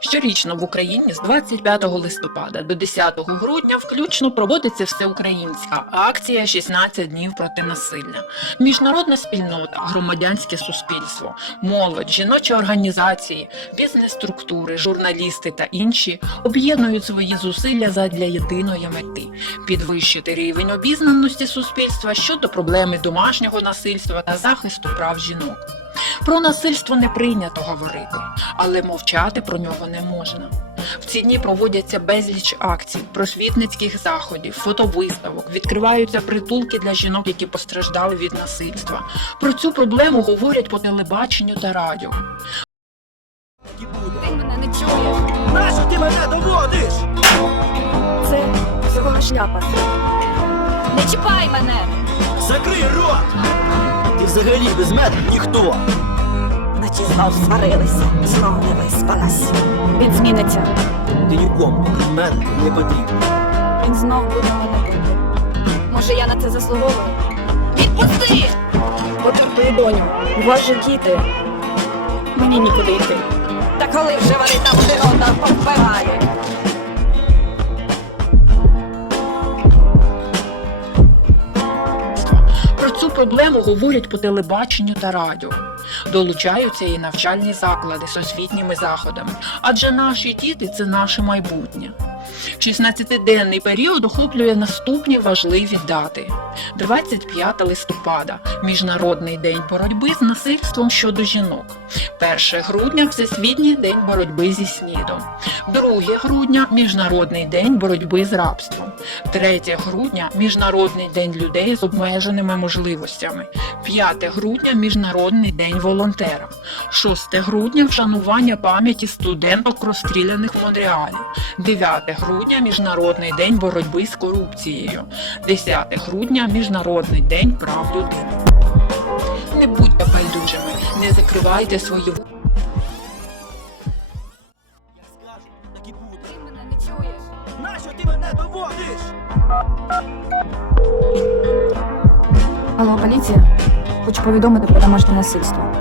Щорічно в Україні з 25 листопада до 10 грудня включно проводиться всеукраїнська акція «16 днів проти насилля. Міжнародна спільнота, громадянське суспільство, молодь, жіночі організації, бізнес-структури, журналісти та інші об'єднують свої зусилля задля єдиної мети підвищити рівень обізнаності суспільства щодо проблеми домашнього насильства та захисту прав жінок. Про насильство не прийнято говорити, але мовчати про нього не можна. В ці дні проводяться безліч акцій, просвітницьких заходів, фотовиставок, відкриваються притулки для жінок, які постраждали від насильства. Про цю проблему говорять по телебаченню та радіо. Ти мене не чуєш. Нащо ти мене доводиш? Це всього лиш ляпас. Не чіпай мене! Закрий рот! Ти взагалі без мене ніхто. Знов сварилися, знов не виспалась. Він зміниться. Ти нікому, окрім мене, не потрібен. Він знов буде мене бити. Може, я на це заслуговую? Відпусти! Почерпи, доню, у вас же діти. Мені нікуди йти. Та коли вже вони там одного повбивають? Про цю проблему говорять по телебаченню та радіо. Долучаються і навчальні заклади з освітніми заходами, адже наші діти це наше майбутнє. 16-денний період охоплює наступні важливі дати: 25 листопада Міжнародний день боротьби з насильством щодо жінок. 1 грудня Всесвітній день боротьби зі СНІДом. 2 грудня Міжнародний день боротьби з рабством. 3 грудня Міжнародний день людей з обмеженими можливостями. 5 грудня Міжнародний день волонтера. 6 грудня вшанування пам'яті студенток розстріляних в Монреалі. 9 грудня Міжнародний день боротьби з корупцією. 10 грудня Міжнародний день прав людини. Не будьте байдужими, не закривайте свої вуха. Я скажу, так і буде. Ти мене не чуєш. Нащо ти мене доводиш? Алло, поліція. Хочу повідомити про домашнє насильство.